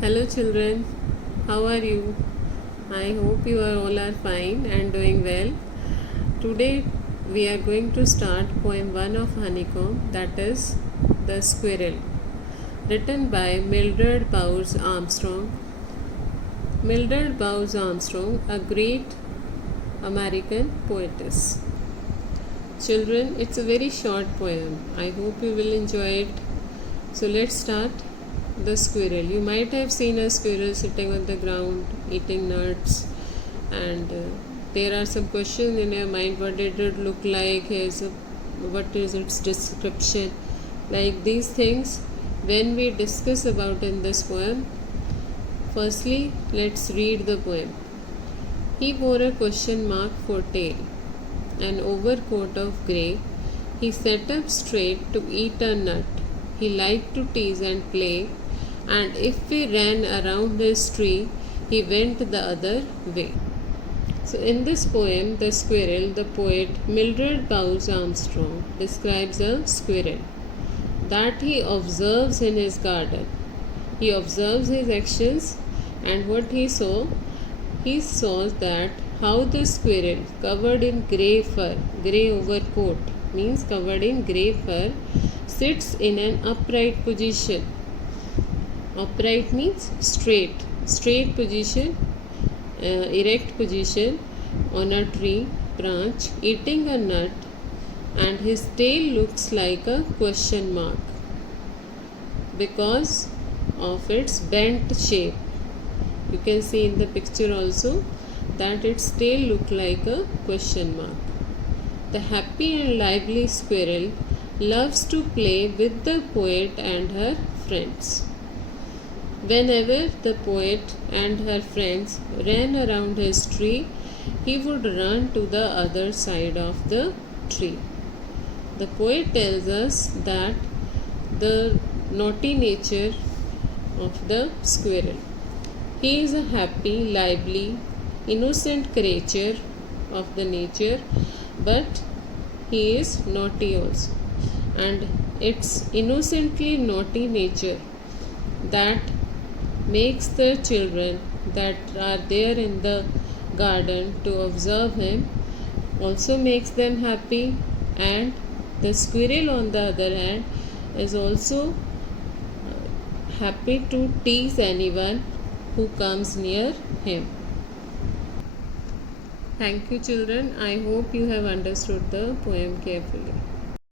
Hello children, how are you? I hope you are all are fine and doing well. Today we are going to start poem 1 of Honeycomb, that is The Squirrel, written by Mildred Bowers Armstrong. Mildred Bowers Armstrong, a great American poetess. Children, it's a very short poem. I hope you will enjoy it. So let's start. The squirrel. You might have seen a squirrel sitting on the ground eating nuts, and there are some questions in your mind. What did it look like? What is its description? Like these things, when we discuss about in this poem, firstly, let's read the poem. He wore a question mark for tail, an overcoat of grey. He sat up straight to eat a nut. He liked to tease and play, and if we ran around his tree, he went the other way. So, in this poem, The Squirrel, the poet Mildred Bowers Armstrong describes a squirrel that he observes in his garden. He observes his actions, and what he saw that how the squirrel, covered in grey fur, grey overcoat means covered in grey fur, sits in an upright position. Upright means straight position, erect position on a tree branch, eating a nut, and his tail looks like a question mark because of its bent shape. You can see in the picture also that its tail looks like a question mark. The happy and lively squirrel loves to play with the poet and her friends. Whenever the poet and her friends ran around his tree, he would run to the other side of the tree. The poet tells us that the naughty nature of the squirrel. He is a happy, lively, innocent creature of the nature, but he is naughty also. And it's innocently naughty nature that makes the children that are there in the garden to observe him, also makes them happy, and the squirrel on the other hand is also happy to tease anyone who comes near him. Thank you children. I hope you have understood the poem carefully.